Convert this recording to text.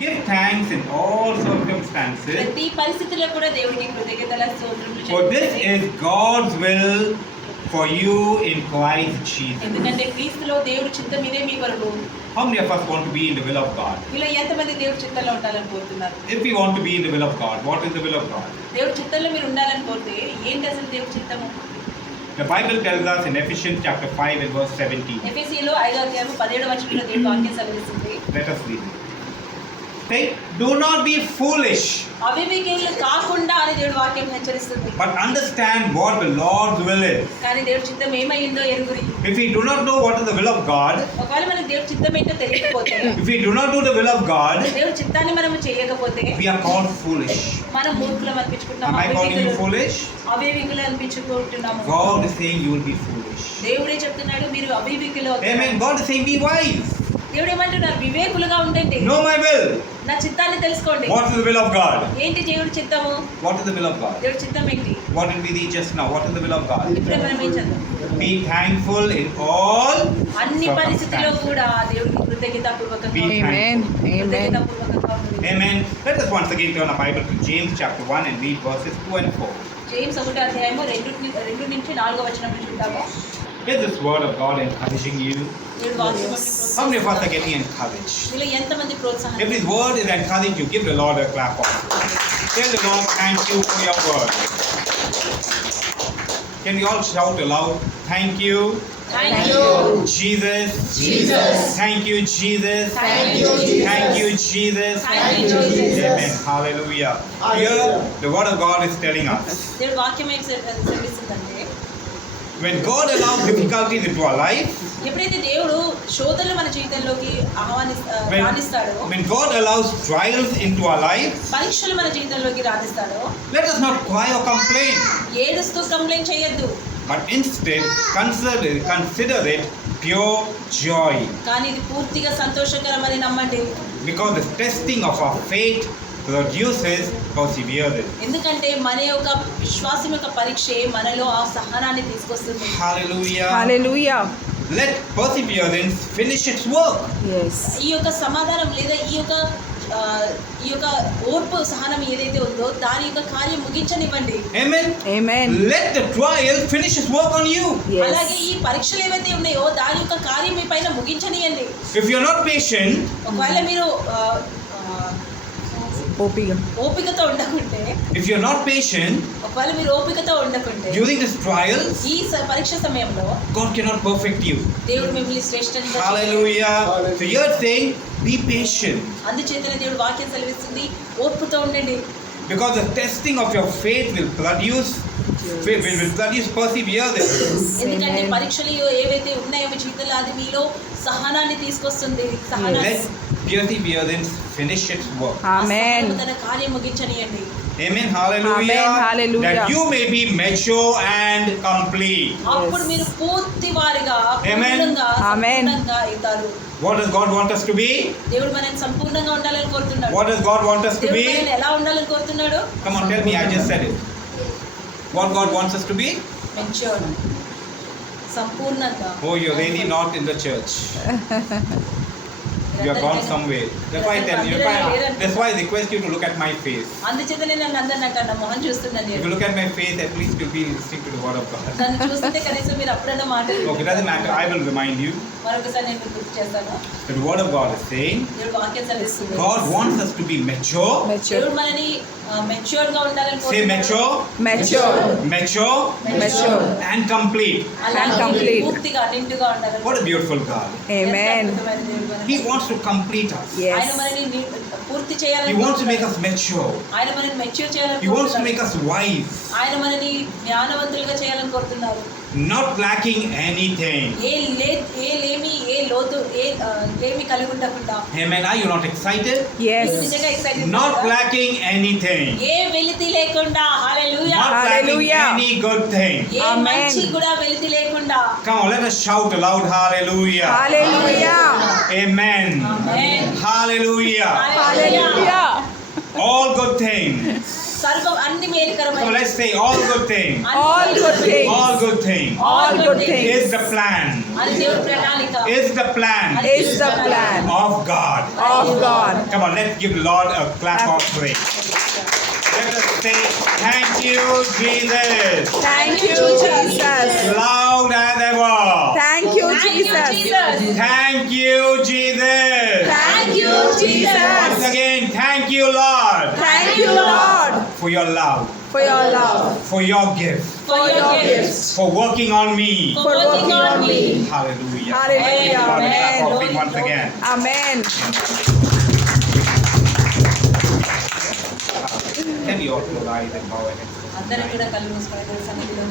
Give thanks in all circumstances, ప్రతి పరిస్థితిలో కూడా దేవుడికి కృతజ్ఞతల స్తోత్రములు for this చెల్లించండి. is God's will for you in Christ Jesus. ఎందుకంటే క్రీస్తులో దేవుడి చిత్తం ఇదే మీ కొరకు. How many of us want to be in the will of God? మీలో ఎంతమంది దేవుడి చిత్తంలో ఉండాలని కోరుతున్నారు? If we want to be in the will of God, what is the will of God? దేవుడి చిత్తంలో మీరు ఉండాలని కోరితే ఏంటి అసలు దేవుడి చిత్తము? The Bible tells us in Ephesians chapter 5 and verse 17. ఎఫెసీయులో 5:17 దేవుడి వాక్యం సెలవిస్తుంది. Let us read it. Say, do not be foolish, అవివేకులు కాకుండా అని దేవుడి వాక్యం హెచ్చరిస్తుంది. but understand what the Lord's will is. కానీ దేవుడి చిత్తం ఏమైందో ఎరుగురి. If we do not know what is the will of God, ఒకవేళ మనకి దేవుడి చిత్తం ఏంటో తెలియకపోతే, if we do not do the will of God, దేవుడి చిత్తాన్ని మనము చేయకపోతే we are called foolish. మనం మూర్ఖులం అనిపించుకుంటున్నాము. Am I calling you foolish? అవివేకులు అనిపించుకుంటున్నాము. God is saying you will be foolish. దేవుడే చెప్తున్నాడు మీరు అవివేకులు అవుతారు. Amen. God is saying be wise. దేవుడు ఏమంటున్నారు? వివేకులుగా ఉండండి. Know my will. నా చిత్తాన్ని తెలుసుకోండి. What is the will of God? ఏంటి దేవుడి చిత్తము? What is the will of God? దేవుడి చిత్తం ఏంటి? What did we read just now? What is the will of God? ఇప్పుడే మనం ఏం చదువు? Be thankful in all అన్ని పరిస్థితుల్లో circumstances. కూడా దేవుడికి కృతజ్ఞతాపూర్వకంగా Be ఉండండి. Amen. Amen. కృతజ్ఞతాపూర్వకంగా ఉండండి. Amen. Let us once again turn our Bible to James chapter 1 and read verses 2 and 4. జేమ్స్ 1:2 నుంచి 4 వచనం చూద్దాము. Is this word of God encouraging you? దేవుడి వాక్యం How many of us are getting encouraged? మీలో ఎంతమంది ప్రోత్సాహం? If this word is encouraging you, give the Lord a clap of. Tell the Lord, thank you for your word. Can we all shout aloud? Thank you, thank you Jesus. Jesus. Thank you, Jesus. Thank you, Jesus. Thank you, Jesus. Thank you, Jesus. Amen. Hallelujah. Here, the word of God is telling us, దేవుడి వాక్యం ఏం సెలవిస్తుందంటే, when God allows difficulties into our life, ఎప్పుడైతే దేవుడు శోధనలు మన జీవితంలోకి రాణిస్తాడో, when God allows trials into our life, పరీక్షలు మన జీవితంలోకి రాణిస్తాడో, let us not cry or complain, ఏడుస్తూ కంప్లైంట్ చేయొద్దు, but instead consider it pure joy, కానీ ఇది పూర్తిగా సంతోషకరమని నమ్మండి. because the testing of our faith produces perseverance. ఎందుకంటే మన యొక్క విశ్వాసం యొక్క పరీక్షే మనలో ఆ సహనాన్ని తీసుకొస్తుంది. Hallelujah. Hallelujah. Let perseverance finish its work. Yes. ఈ యొక్క సమాధానం లేదా ఈ యొక్క ఓర్పు సహనం ఏదైతే ఉందో దాని యొక్క కార్యం ముగించనివ్వండి. Amen. Amen. Let the trial finish its work on you. అలాగే Yes. ఈ పరీక్షలు ఏవైతే ఉన్నాయో దాని యొక్క కార్యం మీ పైన ముగించనియండి. If you're not patient, ఒకవేళ మీరు ఓపిక. ఓపికతో ఉండకుంటే, if you're not patient ఒకవేళ మీరు ఓపికతో ఉండకుంటే during this trials, ఈ పరీక్ష సమయంలో God cannot perfect you. దేవుడు మిమ్మల్ని శ్రేష్టంగా Hallelujah. So you're saying, be patient, అందుచేతనే దేవుడు వాక్యం సెలవిస్తుంది ఓర్పుతో ఉండండి. because the testing of your faith will produce perseverance. ఎందుకంటే Amen. పరీక్షలు ఏవైతే ఉన్నాయో మీ జీవితంలో అది మీలో సహనాన్ని తీసుకొస్తుంది. Let perseverance finish its work. Amen. తన కార్యం ముగించనియండి. Amen. Hallelujah. Amen. Hallelujah. That you may be mature and complete. అప్పుడు మీరు పూర్తి వారిగా Amen. పూర్ణంగా Amen. సంపూర్ణంగా అవుతారు. What does God want us to be? దేవుడు మనల్ని సంపూర్ణంగా ఉండాలని కోరుతున్నాడు. What does God want us to దేవుడు be? మనల్ని ఎలా ఉండాలని కోరుతున్నాడు? Come on, tell me. I just said it. What God wants us to be? Matured, సంపూర్ణంగా. Oh, you're really not in the church. You are gone somewhere. That's why I tell you. That's why I request you to look at my face. అందుచేతనే నన్ను అందరినీ అంటాను, మొహం చూస్తున్నాను If you నేను. look at my face, at least you'll be listening to the word of God. నన్ను చూస్తుంటే కనీసం మీరు అప్పుడన్నా మాట్లాడు. Okay, doesn't matter. I will remind you మరొకసారి నేను మీకు గుర్తు చేస్తాను. that the word of God is saying దేవుడు వాక్యం సెలవిస్తుంది. God wants us to be mature. Mature. దేవుడు మనని మెచ్యూర్డ్ గా ఉండాలని Say mature, Mature. mature, Mature. and complete. And complete. పూర్తిగా నిండుగా ఉండాలని. What a beautiful God. Amen. ఎంత అద్భుతమైన దేవుడు మనకి. He wants to complete us. ఆయన Yes. మనని పూర్తి చేయాలని. He wants to make us mature. ఆయన మనని మెచ్యూర్ చేయాలని. He wants to కోరుతున్నాడు. make us wise, ఆయన మనని జ్ఞానవంతులుగా చేయాలని కోరుతున్నారు. not lacking anything. లేమి కలిగి ఉండకుండా. Amen. Are you not excited? మీరు Yes. నిజంగా excited Not ఉన్నారా? lacking anything. ఏ వెలితి లేకుండా. హల్లెలూయా. Not lacking Hallelujah. any good thing. ఏ Amen. మంచి కూడా వెలితి లేకుండా. Come on, let us shout aloud, hallelujah. Hallelujah. Amen. Amen. Hallelujah. Hallelujah. Hallelujah. All good things. సర్వం అన్ని దేవునికి So ఏకరమైన let's say all good things. All good things. All good things. All good things. Is the plan. అది దేవుడి ప్రణాళిక. Is the plan Is the plan of God. of God. Come on, let's give Lord a clap of praise. Let us say thank you, Jesus. Thank you, Jesus. Loud as ever. Thank you, Thank you, Jesus. Jesus. Thank you, Jesus. Thank you, Jesus. Once again, thank you, Lord, Thank you, Lord, for your love, for your love, for your gift, For your gifts. for working on me. for working on me. Hallelujah. Hallelujah. God, Amen. clap offering once again. Amen. Can you all close eyes and bow your heads? అందరూ కూడా కళ్ళు మూసుకొని సన్నిధిలో